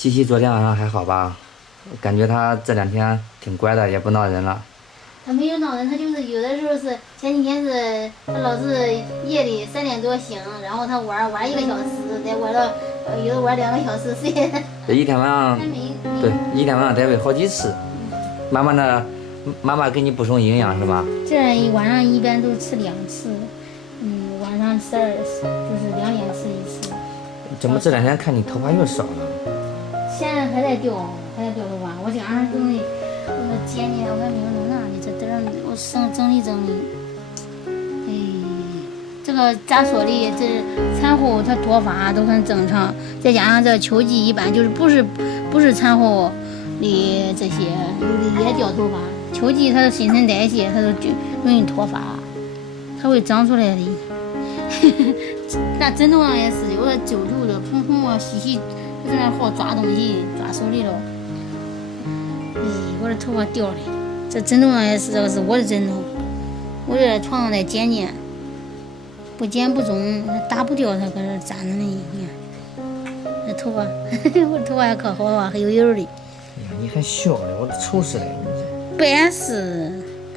西西昨天晚上还好吧？感觉他这2天挺乖的，也不闹人了。他没有闹人，他就是有的时候是前几天是他老是夜里3点多醒，然后他玩1个小时，再玩到有的玩2个小时睡。这一天晚上，对，一天晚上得喂好几次。慢慢的，妈妈给你补充营养是吧？这一晚上一般都吃2次，晚上12就是2点吃1次。怎么这2天看你头发越少了？现在还在掉头发，我晚上东西剪剪，我还没有弄哪里，这等我整理整理。哎，这个咋说的？这产后她脱发都很正常，再加上这秋季一般就是不是产后的这些，有的也掉头发。秋季它的新陈代谢，它都容易脱发，它会长出来的。那枕头上也是，有的揪揪的，碰碰啊，细，在那好抓东西，抓手里了。哎，我的头发掉了，这枕头上也是，这个是我的枕头，我就在床上再剪剪，不剪不中，打不掉，它搁这粘着呢。你看，这头发，我的头发还可好啊，还有油的。哎呀，你还小呢，我都愁死了。不也是，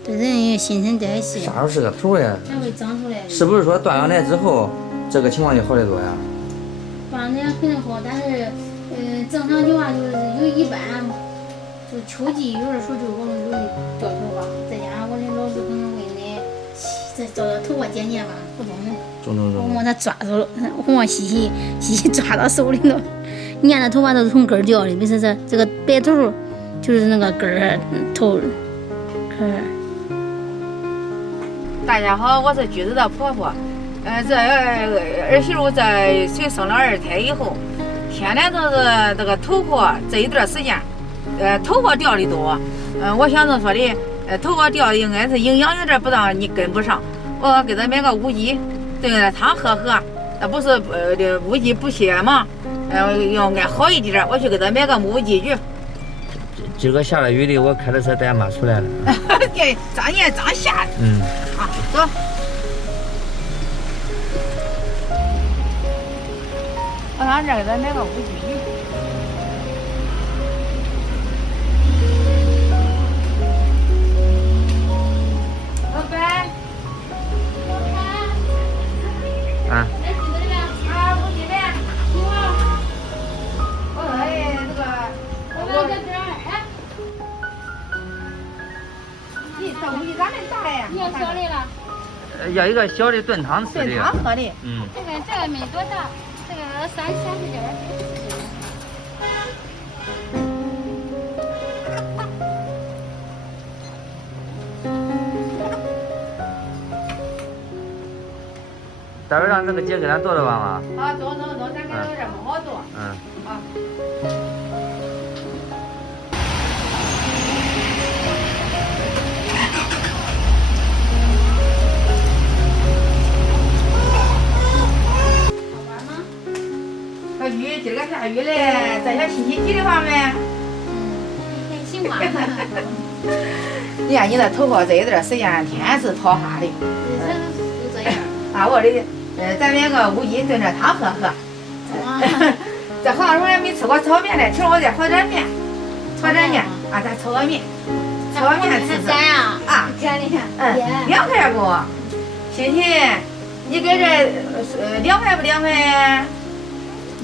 这人有新陈代谢。啥时候是个头呀？才会长出来的。是不是说断了奶之后，这个情况就好得多呀？断了奶肯定好，但是，正常情况就是一般，就秋季有的时候就容易掉头发，再加上我的老是可能喂奶，这找头发剪剪吧，不中。我把它抓住了，我往细抓到手里了，粘的头发都是从根儿掉的，没事这个白头就是那个根儿头根儿。大家好，我是橘子的婆婆。这儿媳妇在生了2胎以后，天天都是这个头发，这一段时间，头发掉的多。我想着说的，头发掉应该是营养有点不当，你跟不上。我给她买个乌鸡炖了汤喝，那不是这乌鸡补血嘛？要爱好一点，我去给她买个木鸡鱼。今儿个下了雨的，我开着车带俺妈出来了。对，张下的。啊，走。我上这给咱买个乌鸡鱼。老板。啊。啊，乌鸡蛋。你好。我说这个。我在这儿，哎。你这乌鸡咋那么大呀？你要小的了。要一个小的炖汤吃的。炖汤喝的。这个没多大，这个30斤。待会儿让那个姐给咱做了吧嘛。好，做，咱给他有点不好做。好。这雨今儿个下雨嘞，咱想洗洗的话没？很喜欢。你看你这头发这一段时间天天是脱发的。就这样。啊，我的，咱买个乌鸡炖着汤喝。这好长时间没吃过炒面了，听说我再炒点面，啊，咱炒个面，吃。咱呀。啊。甜的。凉快不？欣欣，你搁这凉快不凉快？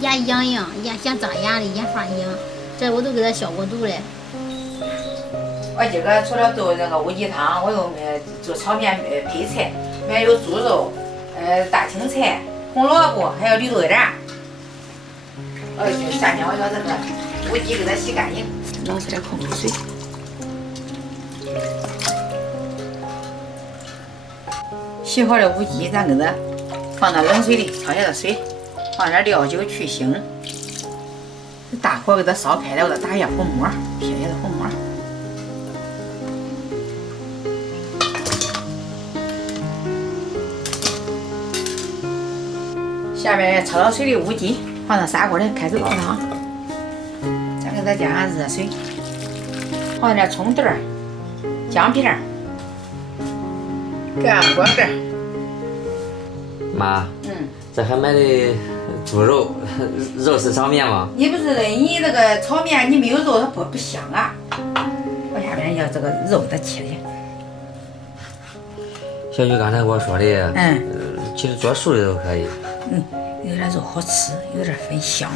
牙痒，想扎牙的，眼发痒，这我都给他消过毒了。我今个除了做那个乌鸡汤，我又做炒面配菜，买有猪肉，大青菜、红萝卜，还有绿豆芽。就下面我要这个乌鸡给它洗干净，捞出点控制水。洗好的乌鸡，咱给它放到冷水里焯下的水。放点料酒去腥，大火给它烧开了，我再打下红末，撇下的红末。下面焯到水的乌鸡放到砂锅里开始煲汤，再给它加上热水，放点葱段、姜片、干锅盖。妈。这还买的猪肉肉丝炒面吗？你不是你那个炒面你没有肉它不香啊。我下面要这个肉给它切的。小菊刚才跟我说的，其实做熟的都可以。有点肉好吃，有点很香。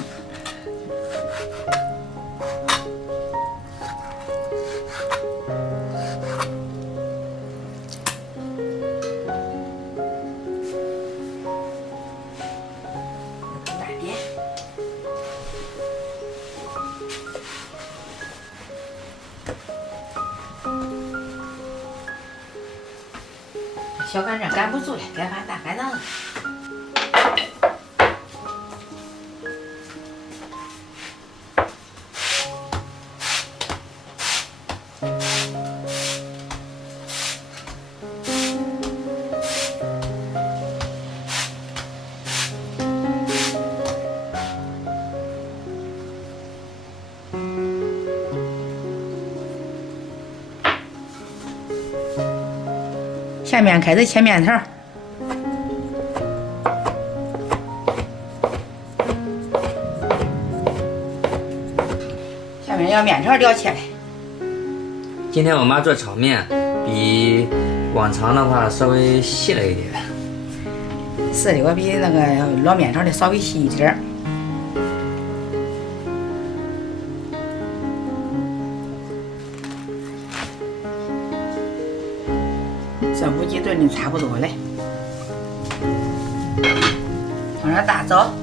小擀面擀不住了，该换大擀子了。下面开始切面条，下面要面条了切来。今天我妈做炒面比往常的话稍微细了一点。是的，我比那个烙面条的稍微细一点。这5几顿的差不多了，放点大枣，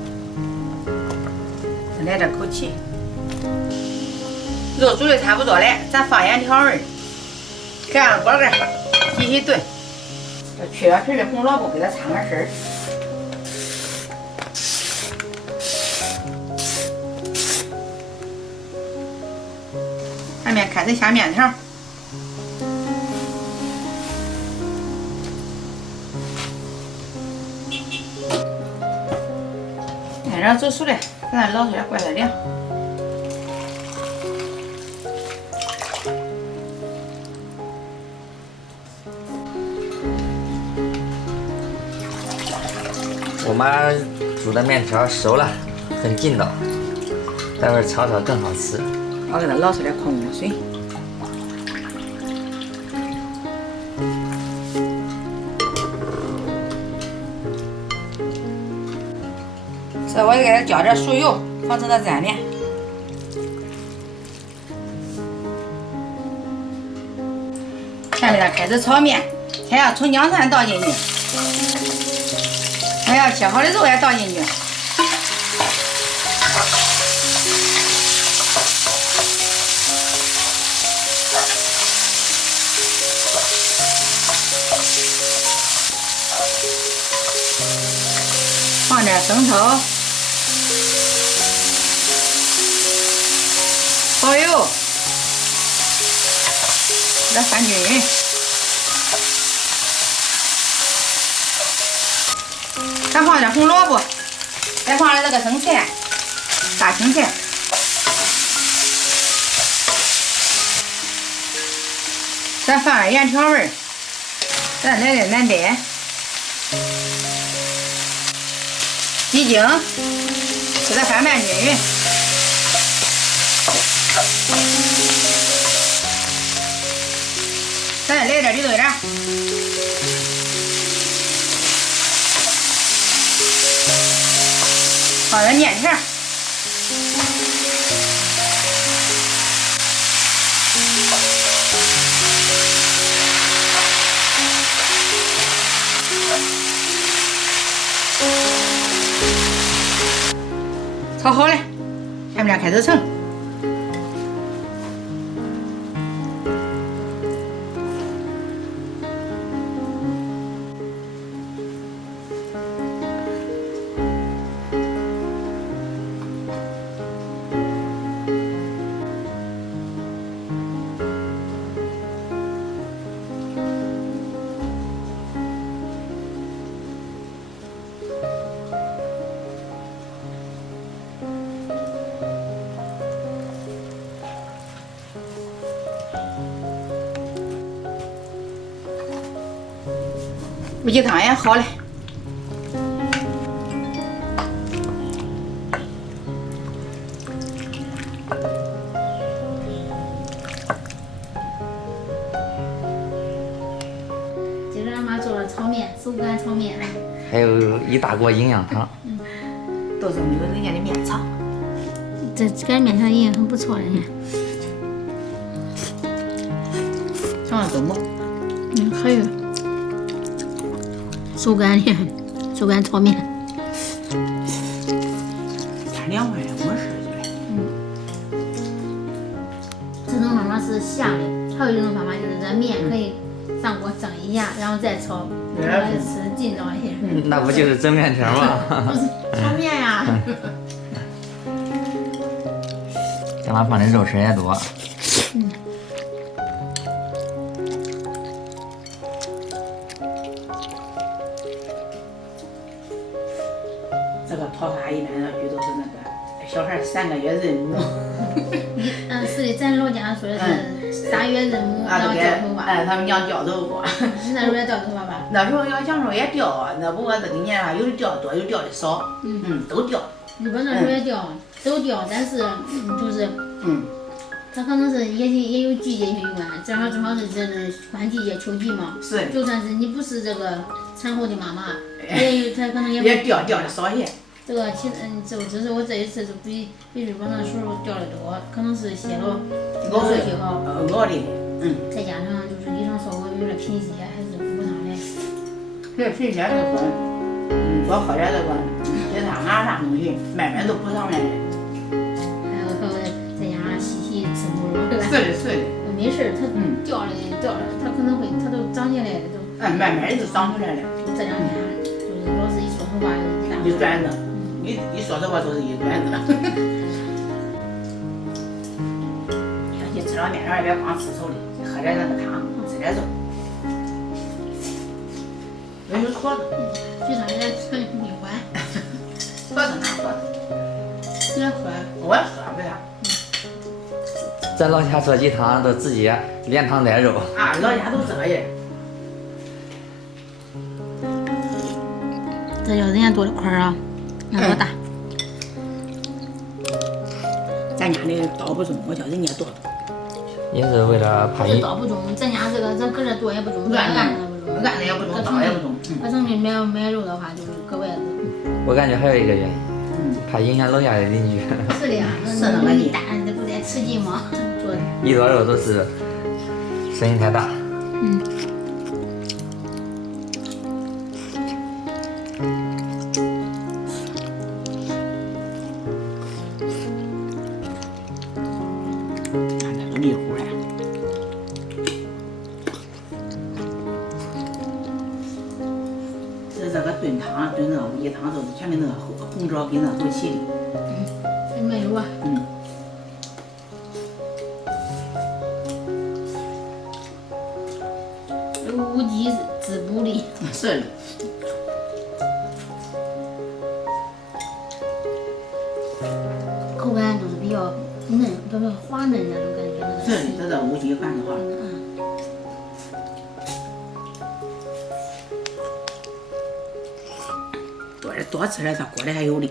来点口气。肉煮的差不多了，咱放盐调味，盖上锅盖，继续炖。这去了皮的红萝卜给它掺个丝儿。下面开始下面条。面条煮熟了，咱捞出来灌点凉。我妈煮的面条熟了，很劲道，待会儿炒炒更好吃。我给它捞出来控控水。这我给它浇点熟油，防止它粘连。下面开始炒面，先要葱姜蒜倒进去，还要切好的肉也倒进去。放点生抽、蚝油，给它翻均匀。再放点红萝卜，再放点这个生菜、大青菜，再放点盐调味，再来点南北。鸡精，给它翻拌均匀。再来点绿豆芽，放点面条，炒好了，下面开始盛。乌鸡汤也好了，一大锅营养汤。都是没有人家的面长。这个面肠已经很不错了，你看。尝了多么？还有手擀的，手擀炒面。才2块钱，没事就来。这种方法是下的，还有一种方法就是这面可以上锅蒸一下，然后再炒，然后吃劲道一些。那不就是蒸面条吗？不是炒面呀。咱妈放的肉丝也多。这个泡法一般上去都是那个小孩3个月人母。是的，咱老家说的是3月人母，然后掉头发。他们讲掉头发。你那时候也掉头发吧？那时候要想说也掉，那不过这个年啊，有的掉多，有的掉的少，都掉。日本那时候也掉，都掉，但是就是它可能是也有季节性有关，正好是这是换季节秋季嘛。是。就算是你不是这个产后的妈妈，也有它可能也掉的少些。这个这是我这一次就比日本那时候掉的多，可能是歇了熬睡去好，熬的，再加上就是医生说我有点贫血，还是补不上来。这贫血这个，多喝点这个鸡汤啊啥东西，慢慢都补上来的。还有再加上洗吃母乳，对吧？是的。没事，它掉了，它可能会它都长起来了都。慢慢的就长出来了。这2天就是老是一说头发一转子，一说头发都是一转子。想去吃了面条也别光吃稠的，喝点那个汤，吃点肉。没有坨子。就上点米饭。坨子哪坨子？你喝？我也喝不了。咱老家做鸡汤都直接连汤带肉。啊，老家都这个样。这叫人家多的块啊，那多大？咱家的刀不重，我叫人家剁。也是为了怕这刀不重，咱家这个咱搁这剁也不重，按的不重，按的也不重，刀也不重。他城里买肉的话，就是搁外头。我感觉还有一个原因，怕影响楼下的邻居。是的呀，是那个大，这不得吃劲吗？做的。一多肉都是声音太大。迷糊了。这个炖汤炖那个五鸡汤都是前面那个红枣跟那枸杞的。没有啊。无鸡滋补的。是的。口感就是比较嫩，比较滑嫩那种感觉。是的，这无鸡饭的话。多吃点，它锅里还有的。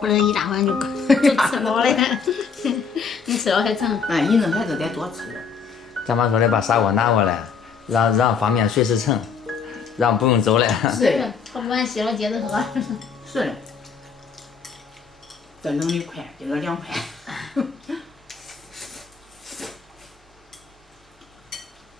我这一大碗就吃饱了，你吃了还成。你弄还是得多吃点。咱妈说的，把砂锅拿过来，让方便随时盛，让不用走了。是的，喝不完歇了接着喝。是的，这冷的快，这个凉快。